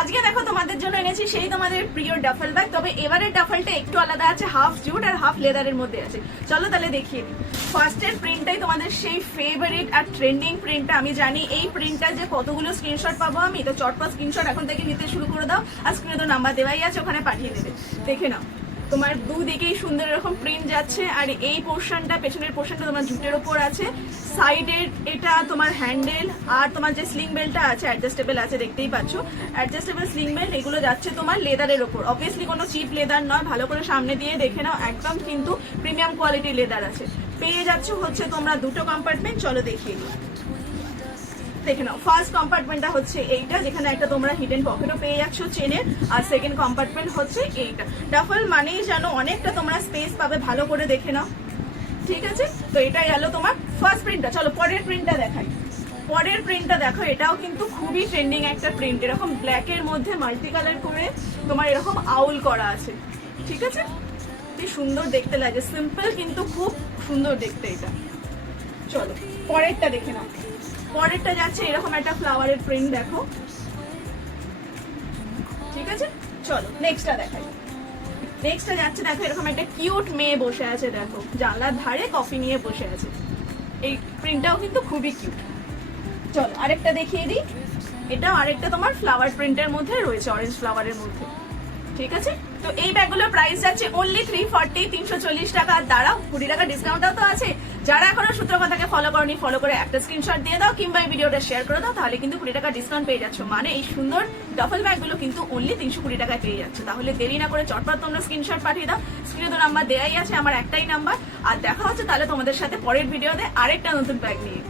আজকে দেখো তোমাদের জন্য এনেছি সেই তোমাদের প্রিয় ডাফেল ব্যাগ, তবে এবারের ডাফেলটা একটু আলাদা আছে, হাফ জুট আর হাফ লেদারের মধ্যে আছে। চলো তাহলে দেখিয়ে দিই। ফার্স্টের প্রিন্টটাই তোমাদের সেই ফেভারিট আর ট্রেন্ডিং প্রিন্টটা। আমি জানি এই প্রিন্টটা যে কতগুলো স্ক্রিনশট পাবো আমি, তো চটপট স্ক্রিনশট এখন থেকে নিতে শুরু করে দাও। আর স্ক্রিনে তো নাম্বার দেওয়াই আছে, ওখানে পাঠিয়ে দেবে। দেখে নাও, তোমার দুদিকেই সুন্দর এরকম প্রিন্ট যাচ্ছে। আর এই পোর্শনটা, পেছনের পোর্শনটা তোমার জুটের ওপর আছে, সাইডের এটা তোমার হ্যান্ডেল, আর তোমার যে স্লিং বেল্টটা আছে অ্যাডজাস্টেবল আছে, দেখতেই পাচ্ছ অ্যাডজাস্টেবল স্লিং বেল্ট, এগুলো যাচ্ছে তোমার লেদারের ওপর। অবভিয়াসলি কোনো চিপ লেদার নয়, ভালো করে সামনে দিয়ে দেখে নাও, একদম কিন্তু প্রিমিয়াম কোয়ালিটির লেদার আছে। পেয়ে যাচ্ছ হচ্ছে তোমরা দুটো কম্পার্টমেন্ট। চলো দেখিয়ে দিই, দেখে নাও। ফার্স্ট কম্পার্টমেন্টটা হচ্ছে এইটা, যেখানে একটা তোমরা হিডেন পকেটও পেয়ে যাচ্ছ চেনের। আর সেকেন্ড কম্পার্টমেন্ট হচ্ছে এইটা। ডাফল মানেই জানো অনেকটা তোমরা স্পেস পাবে, ভালো করে দেখে নাও, ঠিক আছে? তো এটাই গেল তোমার ফার্স্ট প্রিন্টটা। চলো পরের প্রিন্টটা দেখাই। পরের প্রিন্টটা দেখো, এটাও কিন্তু খুবই ট্রেন্ডিং একটা প্রিন্ট। এরকম ব্ল্যাকের মধ্যে মাল্টি কালার করে তোমার এরকম আউল করা আছে, ঠিক আছে? কি সুন্দর দেখতে লাগে, সিম্পল কিন্তু খুব সুন্দর দেখতে এটা। চলো পরেরটা দেখে নাও। পরেরটা যাচ্ছে এরকম একটা ফ্লাওয়ারের প্রিন্ট, দেখো, ঠিক আছে? চলো নেক্সটটা দেখাই। নেক্সটটা যাচ্ছে দেখো, এরকম একটা কিউট মেয়ে বসে আছে, দেখো জানলার ধারে কফি নিয়ে বসে আছে। এই প্রিন্টটাও কিন্তু খুবই কিউট। চলো আরেকটা দেখিয়ে দিই। এটাও আরেকটা তোমার ফ্লাওয়ার প্রিন্টের মধ্যে রয়েছে, অরেঞ্জ ফ্লাওয়ারের মধ্যে, ঠিক আছে? তো এই ব্যাগগুলোর প্রাইস যাচ্ছে অনলি 340, 340 টাকা। আর দাঁড়াও, 20 টাকা ডিসকাউন্টও তো আছে। যারা এখনো সূত্রকথাকে ফলো করনি, ফলো করে একটা স্ক্রিনশট দিয়ে দাও, কিংবা এই ভিডিওটা শেয়ার করে দাও, তাহলে কিন্তু 20 টাকা ডিসকাউন্ট পেয়ে যাচ্ছ। মানে এই সুন্দর ডাফেল ব্যাগগুলো কিন্তু অনলি 320 টাকায় পেয়ে যাচ্ছে। তাহলে দেরি না করে চটপট তোমরা স্ক্রিনশট পাঠিয়ে দাও। স্ক্রিনে তো নাম্বার দেওয়াই আছে, আমার একটাই নাম্বার। আর দেখা হচ্ছে তাহলে তোমাদের সাথে পরের ভিডিওতে আরেকটা নতুন ব্যাগ নিয়ে।